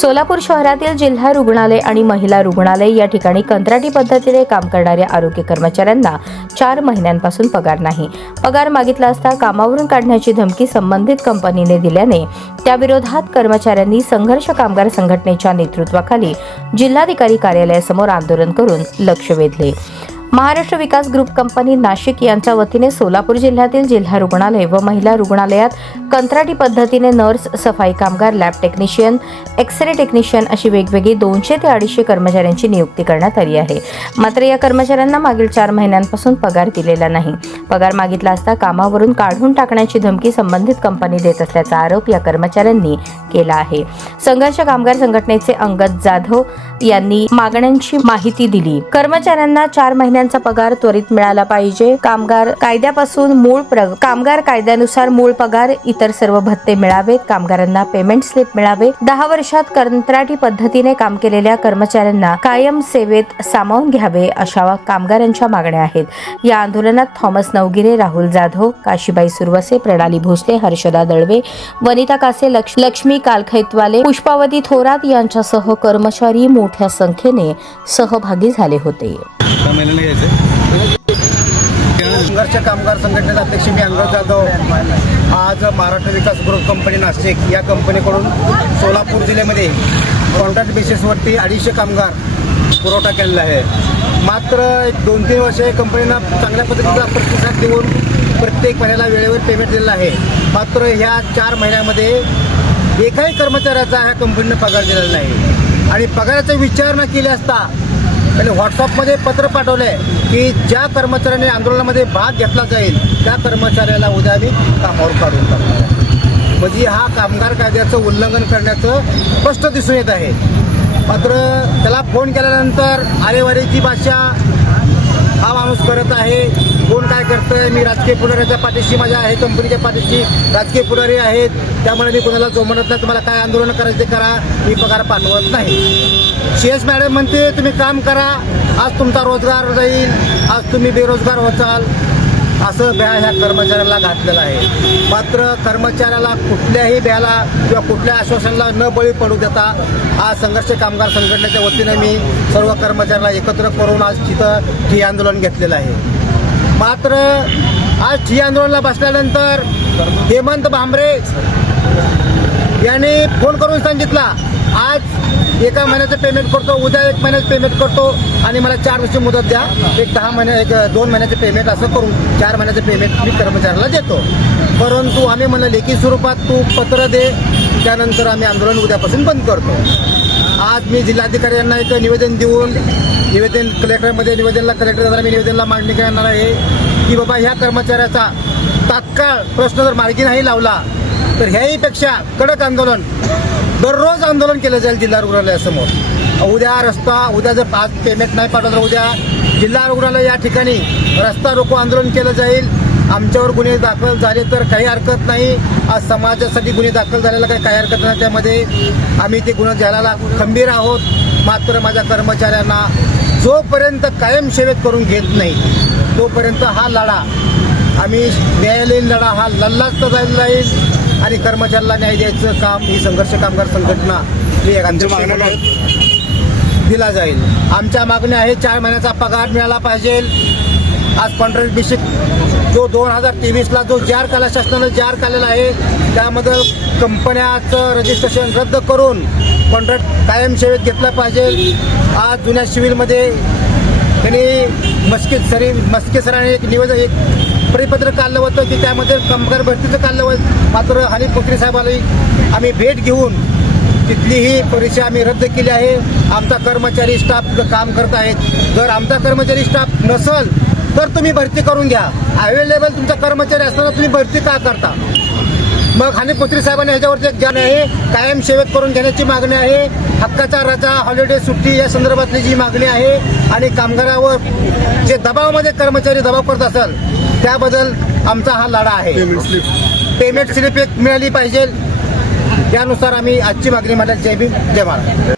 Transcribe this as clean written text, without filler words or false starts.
सोलापूर शहरातील जिल्हा रुग्णालय आणि महिला रुग्णालय या ठिकाणी कंत्राटी पद्धतीने काम करणाऱ्या आरोग्य कर्मचाऱ्यांना 4 महिन्यांपासून पगार नाही. पगार मागितला असता कामावरून काढण्याची धमकी संबंधित कंपनीने दिल्याने त्याविरोधात कर्मचाऱ्यांनी संघर्ष कामगार संघटनेच्या नेतृत्वाखाली जिल्हाधिकारी कार्यालयासमोर आंदोलन करून लक्ष वेधले. महाराष्ट्र विकास ग्रुप कंपनी नाशिक यांच्या वतीने सोलापूर जिल्ह्यातील जिल्हा रुग्णालय व महिला रुग्णालयात कंत्राटी पद्धतीने नर्स, सफाई कामगार, लॅब टेक्निशियन, एक्स-रे टेक्निशियन अशी वेगवेगळी 200 ते 250 कर्मचाऱ्यांची नियुक्ती करण्यात आली आहे. मात्र या कर्मचाऱ्यांना मागील 4 महिन्यांपासून पगार दिलेला नाही. पगार मागितला असता कामावरून काढून टाकण्याची धमकी संबंधित कंपनी देत असल्याचा आरोप या कर्मचाऱ्यांनी केला आहे. संघर्ष कामगार संघटनेचे अंगद जाधव यांनी मागण्यांची माहिती दिली. कर्मचाऱ्यांना 4 महिन्यांचा पगार त्वरित मिळाला पाहिजे. कामगार कायद्यानुसार मूळ पगार, इतर सर्व भत्ते मिळावेत. कामगारांना पेमेंट स्लिप मिळावे. 10 वर्षात कंत्राटी पद्धतीने काम केलेल्या कर्मचाऱ्यांना कायम सेवेत सामावून घ्यावे अशा कामगारांच्या मागण्या आहेत. या आंदोलनात थॉमस नवगिरे, राहुल जाधव, काशीबाई सुरवसे, प्रणाली भोसले, हर्षदा दळवे, वनिता कासे, लक्ष्मी कालखैतवाले, पुष्पावती थोरात यांच्यासह कर्मचारी मोठ्या संख्येने सहभागी झाले होते. संघर्ष कामगार संघटनेचा अध्यक्ष मी अंगद जाधव आज महाराष्ट्र विकास ग्रुप कंपनी नाशिक या कंपनीकडून सोलापूर जिल्ह्यामध्ये कॉन्ट्रॅक्ट बेसिसवरती 250 कामगार पुरवठा केलेला आहे. मात्र 2-3 वर्ष कंपनीनं चांगल्या पद्धतीचा प्रतिसाद देऊन प्रत्येक महिन्याला वेळेवर पेमेंट दिलेला आहे. मात्र ह्या 4 महिन्यामध्ये एकाही कर्मचाऱ्याचा ह्या कंपनीनं पगार दिलेला नाही आणि पगाराचा विचार न केले असता आणि व्हॉट्सअपमध्ये पत्र पाठवले की ज्या कर्मचाऱ्याने आंदोलनामध्ये भाग घेतला जाईल त्या कर्मचाऱ्याला उद्या मी कामावर काढून टाकणार. म्हणजे हा कामगार कायद्याचं उल्लंघन करण्याचं स्पष्ट दिसून येत आहे. मात्र त्याला फोन केल्यानंतर आरेवारीची भाषा हा माणूस करत आहे. कोण काय करतंय, मी राजकीय पुढाऱ्याच्या पाठीशी, माझ्या आहे कंपनीच्या पाठीशी राजकीय पुढारी आहेत, त्यामुळे मी कोणाला जो म्हणत नाही तुम्हाला काय आंदोलन करायचं ते करा, मी पगार पाठवत नाही. CS मॅडम म्हणते तुम्ही काम करा, आज तुमचा रोजगार जाईल, आज तुम्ही बेरोजगार होचाल, असं भ्या ह्या कर्मचाऱ्याला घातलेलं आहे. मात्र कर्मचाऱ्याला कुठल्याही भ्याला किंवा कुठल्या आश्वासनाला न बळी पडू देता आज संघर्ष कामगार संघटनेच्या वतीने मी सर्व कर्मचाऱ्याला एकत्र करून आज तिथं ठिय्या आंदोलन घेतलेलं आहे. मात्र आज ठिय्या आंदोलनाला बसल्यानंतर हेमंत भांबरे यांनी फोन करून सांगितला आज 1 महिन्याचं पेमेंट करतो, उद्या 1 महिन्याचं पेमेंट करतो आणि मला 4 दिवसाची मुदत द्या, 2 महिन्याचं पेमेंट असं करून 4 महिन्याचं पेमेंट मी कर्मचाऱ्याला देतो. परंतु आम्ही म्हणलं लेखी स्वरूपात तू पत्र दे, त्यानंतर आम्ही आंदोलन उद्यापासून बंद करतो. आज मी जिल्हाधिकारी यांना एक निवेदन देऊन कलेक्टरला मी निवेदनला मांडणी करणार आहे की बाबा ह्या कर्मचाऱ्याचा तात्काळ प्रश्न जर मार्गी नाही लावला तर ह्याहीपेक्षा कडक आंदोलन दररोज आंदोलन केलं जाईल जिल्हा रुग्णालयासमोर. उद्या जर आज पेमेंट नाही पाठवलं तर उद्या जिल्हा रुग्णालय या ठिकाणी रस्ता रोको आंदोलन केलं जाईल. आमच्यावर गुन्हे दाखल झाले तर काही हरकत नाही. आज समाजासाठी गुन्हे दाखल झालेला काही हरकत नाही, त्यामध्ये आम्ही ते गुन्हे द्यायला खंबीर आहोत. मात्र माझ्या कर्मचाऱ्यांना जोपर्यंत कायम सेवेत करून घेत नाही तोपर्यंत हा लढा आम्ही न्यायालयीन लढा हा लढलाच जाईल आणि कर्मचाऱ्याला न्याय द्यायचं काम ही संघर्ष कामगार संघटना दिला जाईल. आमच्या मागण्या आहे 4 महिन्याचा पगार मिळाला पाहिजे. आज कॉन्ट्रॅक्ट बेसिस जो 2023ला जो जाहीर केला, शासनानं जाहीर केलेला आहे, त्यामध्ये कंपन्याचं रजिस्ट्रेशन रद्द करून कॉन्ट्रॅक्ट कायम सेवेत घेतला पाहिजे. आज जुन्या सिव्हिलमध्ये त्यांनी मस्के सरांनी एक परिपत्रक काढलं होतं की त्यामध्ये कामगार भरतीचं काढलं होतं. मात्र हनीफ मुश्रीफ साहेबांनी आम्ही भेट घेऊन तिथलीही परीक्षा आम्ही रद्द केली आहे. आमचा कर्मचारी स्टाफ काम करत आहेत. जर आमचा कर्मचारी स्टाफ नसेल तर तुम्ही भरती करून घ्या. अवेलेबल तुमचा कर्मचारी असताना तुम्ही भरती का करता? मग हनीफ मुश्रीफ साहेबांनी ह्याच्यावरती एक जाण आहे, कायम सेवेत करून घेण्याची मागणी आहे. हक्काचा रजा, हॉलिडे, सुट्टी या संदर्भातली जी मागणी आहे आणि कामगारावर जे दबावामध्ये कर्मचारी दबाव करत असेल त्याबद्दल आमचा हा लढा आहे. पेमेंट स्लिप एक मिळाली पाहिजे, यानुसार आम्ही आजची मागणी मांडत. जय भीम, जय महाराष्ट्र.